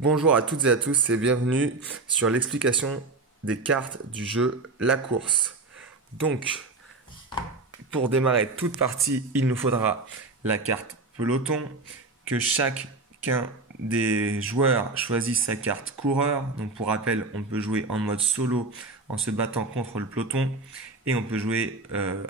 Bonjour à toutes et à tous et bienvenue sur l'explication des cartes du jeu La Course. Donc, pour démarrer toute partie, il nous faudra la carte peloton, que chacun des joueurs choisisse sa carte coureur. Donc pour rappel, on peut jouer en mode solo en se battant contre le peloton et on peut jouer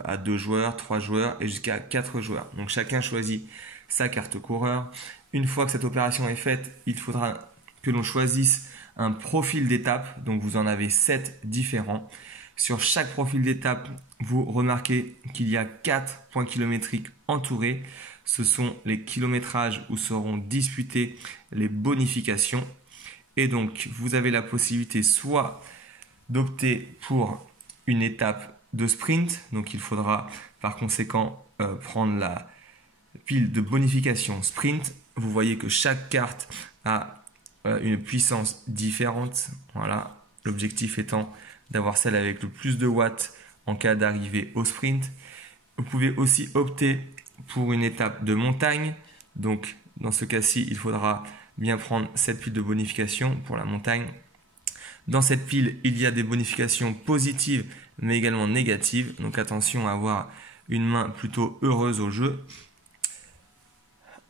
à 2 joueurs, 3 joueurs et jusqu'à 4 joueurs. Donc chacun choisit sa carte coureur. Une fois que cette opération est faite, il faudra que l'on choisisse un profil d'étape. Donc vous en avez 7 différents. Sur chaque profil d'étape, vous remarquez qu'il y a 4 points kilométriques entourés. Ce sont les kilométrages où seront disputées les bonifications. Et donc, vous avez la possibilité soit d'opter pour une étape de sprint. Donc, il faudra par conséquent prendre la pile de bonification sprint. Vous voyez que chaque carte a une puissance différente. Voilà, l'objectif étant d'avoir celle avec le plus de watts en cas d'arrivée au sprint. Vous pouvez aussi opter pour une étape de montagne. Donc, dans ce cas-ci, il faudra bien prendre cette pile de bonification pour la montagne. Dans cette pile, il y a des bonifications positives, mais également négatives. Donc, attention à avoir une main plutôt heureuse au jeu.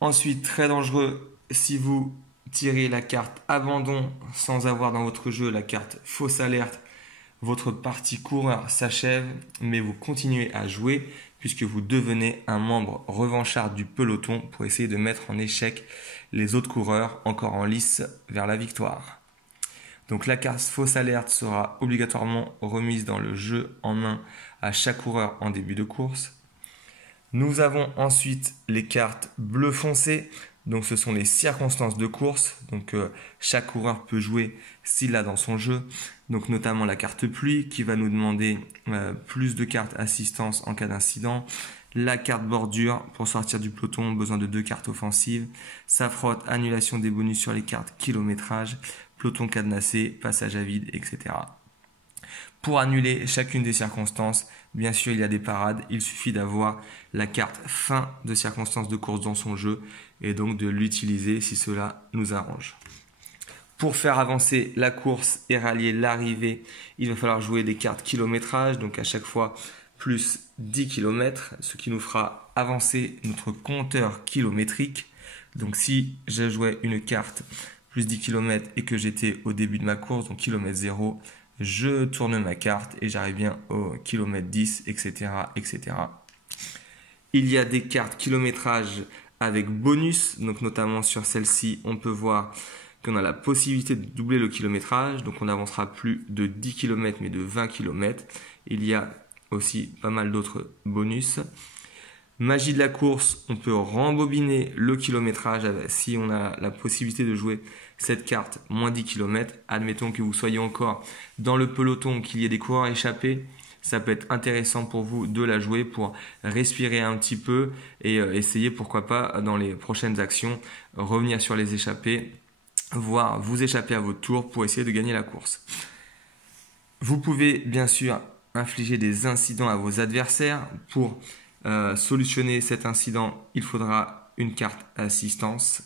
Ensuite, très dangereux, si vous tirez la carte abandon sans avoir dans votre jeu la carte fausse alerte, votre partie coureur s'achève, mais vous continuez à jouer puisque vous devenez un membre revanchard du peloton pour essayer de mettre en échec les autres coureurs encore en lice vers la victoire. Donc la carte fausse alerte sera obligatoirement remise dans le jeu en main à chaque coureur en début de course. Nous avons ensuite les cartes bleu foncé. Donc ce sont les circonstances de course. Donc chaque coureur peut jouer s'il l'a dans son jeu. Donc notamment la carte pluie qui va nous demander plus de cartes assistance en cas d'incident. La carte bordure pour sortir du peloton, besoin de 2 cartes offensives. Ça frotte, annulation des bonus sur les cartes kilométrage, peloton cadenassé, passage à vide, etc. Pour annuler chacune des circonstances, bien sûr il y a des parades, il suffit d'avoir la carte fin de circonstances de course dans son jeu et donc de l'utiliser si cela nous arrange. Pour faire avancer la course et rallier l'arrivée, il va falloir jouer des cartes kilométrage, donc à chaque fois plus 10 km, ce qui nous fera avancer notre compteur kilométrique. Donc si je jouais une carte plus 10 km et que j'étais au début de ma course, donc kilomètre 0, je tourne ma carte et j'arrive bien au kilomètre 10, etc., etc. Il y a des cartes kilométrage avec bonus, donc notamment sur celle-ci, on peut voir qu'on a la possibilité de doubler le kilométrage, donc on n'avancera plus de 10 km mais de 20 km. Il y a aussi pas mal d'autres bonus. Magie de la course, on peut rembobiner le kilométrage si on a la possibilité de jouer cette carte moins 10 km. Admettons que vous soyez encore dans le peloton, qu'il y ait des coureurs échappés. Ça peut être intéressant pour vous de la jouer pour respirer un petit peu et essayer pourquoi pas dans les prochaines actions revenir sur les échappés, voire vous échapper à votre tour pour essayer de gagner la course. Vous pouvez bien sûr infliger des incidents à vos adversaires. Pour solutionner cet incident, il faudra une carte assistance.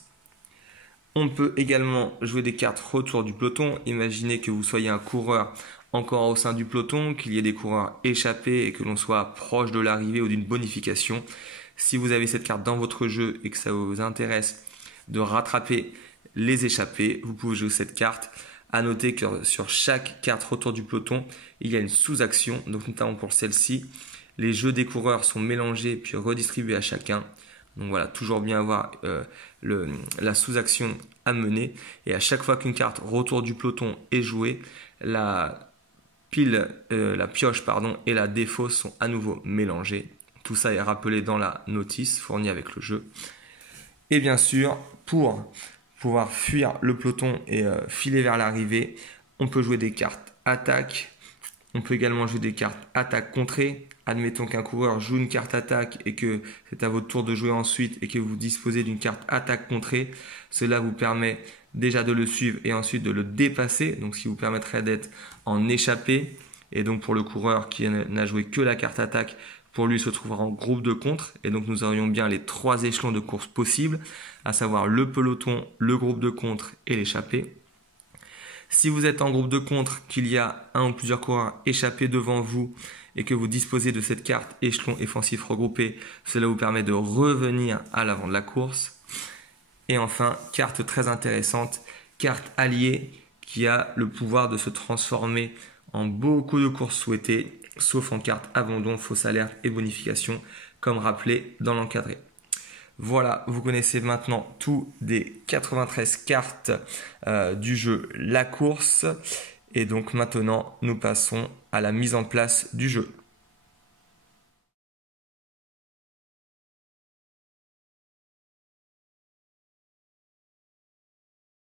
On peut également jouer des cartes retour du peloton. Imaginez que vous soyez un coureur encore au sein du peloton, qu'il y ait des coureurs échappés et que l'on soit proche de l'arrivée ou d'une bonification. Si vous avez cette carte dans votre jeu et que ça vous intéresse de rattraper les échappés, vous pouvez jouer cette carte. À noter que sur chaque carte retour du peloton, il y a une sous-action, donc notamment pour celle-ci. Les jeux des coureurs sont mélangés puis redistribués à chacun. Donc voilà, toujours bien avoir la sous-action à mener. Et à chaque fois qu'une carte retour du peloton est jouée, la pioche et la défausse sont à nouveau mélangées. Tout ça est rappelé dans la notice fournie avec le jeu. Et bien sûr, pour pouvoir fuir le peloton et filer vers l'arrivée, on peut jouer des cartes attaque. On peut également jouer des cartes attaque contrée. Admettons qu'un coureur joue une carte attaque et que c'est à votre tour de jouer ensuite et que vous disposez d'une carte attaque contrée. Cela vous permet déjà de le suivre et ensuite de le dépasser. Donc, ce qui vous permettrait d'être en échappée. Et donc pour le coureur qui n'a joué que la carte attaque, pour lui se trouvera en groupe de contre. Et donc nous aurions bien les 3 échelons de course possibles, à savoir le peloton, le groupe de contre et l'échappée. Si vous êtes en groupe de contre, qu'il y a un ou plusieurs coureurs échappés devant vous et que vous disposez de cette carte échelon offensif regroupé, cela vous permet de revenir à l'avant de la course. Et enfin, carte très intéressante, carte alliée qui a le pouvoir de se transformer en beaucoup de courses souhaitées, sauf en carte abandon, fausse alerte et bonification, comme rappelé dans l'encadré. Voilà, vous connaissez maintenant tout des 93 cartes du jeu La Course. Et donc maintenant, nous passons à la mise en place du jeu.